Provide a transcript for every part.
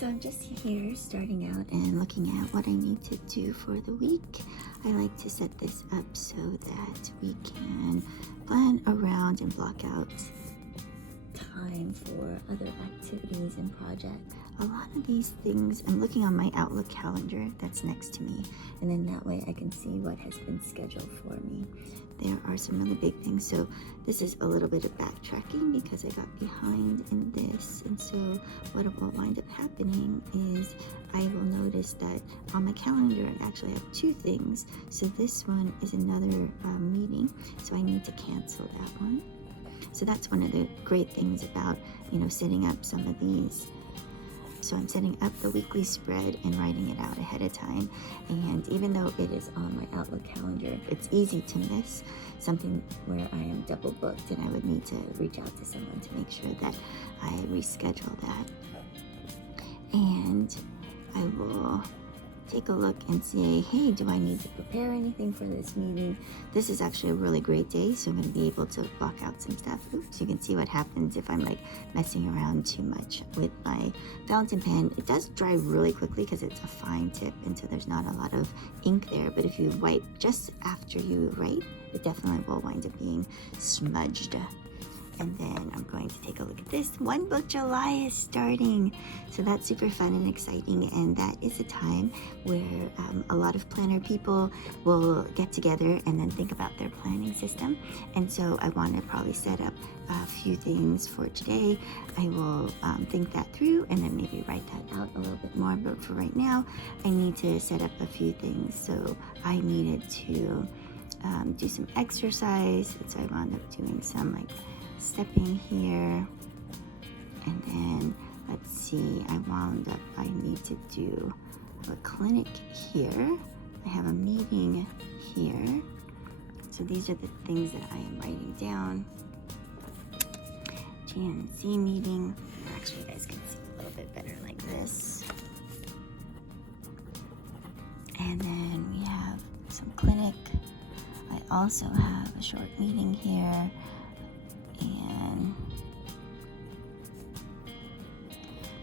So I'm just here starting out and looking at what I need to do for the week. I like to set this up so that we can plan around and block out time for other activities and projects. A lot of these things, I'm looking on my Outlook calendar that's next to me, and then that way I can see what has been scheduled for me. There are some really big things, so this is a little bit of backtracking because I got behind in this, and so what will wind up happening is I will notice that on my calendar I actually have two things. So this one is another meeting, so I need to cancel that one. So that's one of the great things about, setting up some of these. So I'm setting up the weekly spread and writing it out ahead of time. And even though it is on my Outlook calendar, it's easy to miss something where I am double booked and I would need to reach out to someone to make sure that I reschedule that. And I will take a look and say, hey, do I need to prepare anything for this meeting? This is actually a really great day, so I'm going to be able to block out some stuff. Oops, you can see what happens if I'm messing around too much with my fountain pen. It does dry really quickly because it's a fine tip, and so there's not a lot of ink there, but if you wipe just after you write, it definitely will wind up being smudged. And then I'm going to take a look at this. One Book July is starting. So that's super fun and exciting. And that is a time where a lot of planner people will get together and then think about their planning system. And so I want to probably set up a few things for today. I will think that through and then maybe write that out a little bit more. But for right now, I need to set up a few things. So I needed to do some exercise. And so I wound up doing some stepping here, and then let's see, I need to do a clinic here. I have a meeting here. So these are the things that I am writing down. GNC meeting. Actually, you guys can see a little bit better like this. And then we have some clinic. I also have a short meeting here. And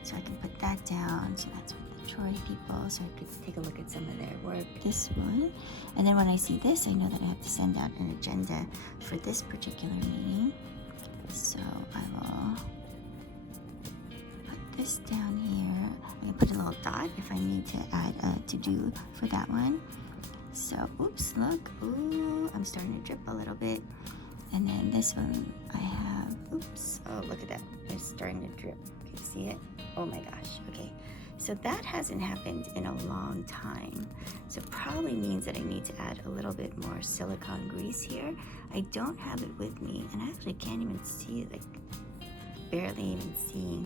so I can put that down. So that's with the Troy people. So I could take a look at some of their work. This one. And then when I see this, I know that I have to send out an agenda for this particular meeting. So I will put this down here. I'm going to put a little dot if I need to add a to-do for that one. So, oops, look. Ooh, I'm starting to drip a little bit. And then this one I have, oops, oh, look at that. It's starting to drip. Can you see it? Oh my gosh, okay. So that hasn't happened in a long time. So it probably means that I need to add a little bit more silicone grease here. I don't have it with me, and I actually can't even see, barely even see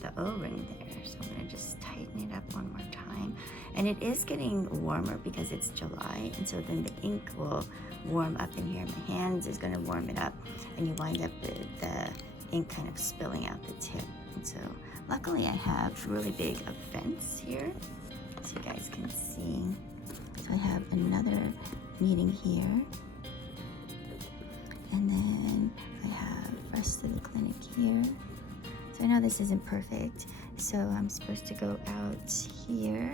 the O-ring there. So I'm gonna just tighten it up one more time. And it is getting warmer because it's July, and so then the ink will warm up in here. My hands is gonna warm it up, and you wind up with the ink kind of spilling out the tip. And so luckily I have really big vents here, so you guys can see. So I have another meeting here, and then I have the rest of the clinic here. So I know this isn't perfect, so I'm supposed to go out here.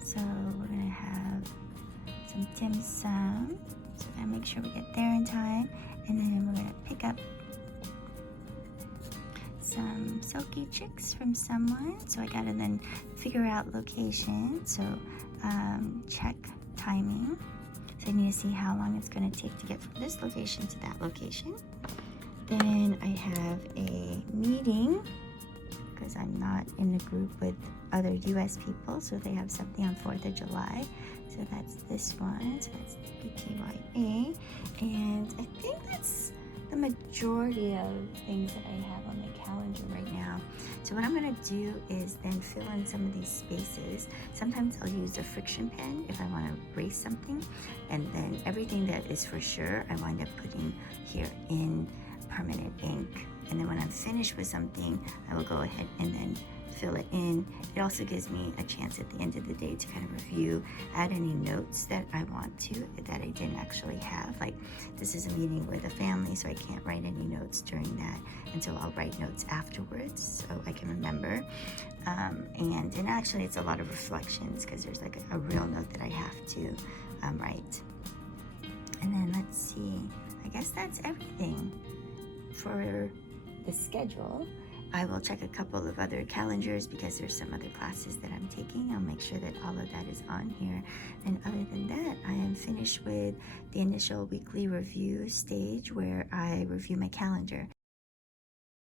So we're gonna have some dim sum. So we're gonna make sure we get there in time, and then we're gonna pick up some silky tricks from someone. So I gotta then figure out location. So check timing. So I need to see how long it's gonna take to get from this location to that location. Then I have a meeting because I'm not in a group with other US people, so they have something on 4th of July. So that's this one, so that's BKYA. And I think that's the majority of things that I have on my calendar right now. So what I'm gonna do is then fill in some of these spaces. Sometimes I'll use a friction pen if I wanna erase something. And then everything that is for sure, I wind up putting here in permanent ink. And then when I'm finished with something, I will go ahead and then fill it in. It also gives me a chance at the end of the day to kind of review, add any notes that I want to, that I didn't actually have. Like, this is a meeting with a family, so I can't write any notes during that, and so I'll write notes afterwards so I can remember. And actually it's a lot of reflections, because there's like a real note that I have to write. And then let's see, I guess that's everything for the schedule. I will check a couple of other calendars because there's some other classes that I'm taking. I'll make sure that all of that is on here. And other than that, I am finished with the initial weekly review stage where I review my calendar.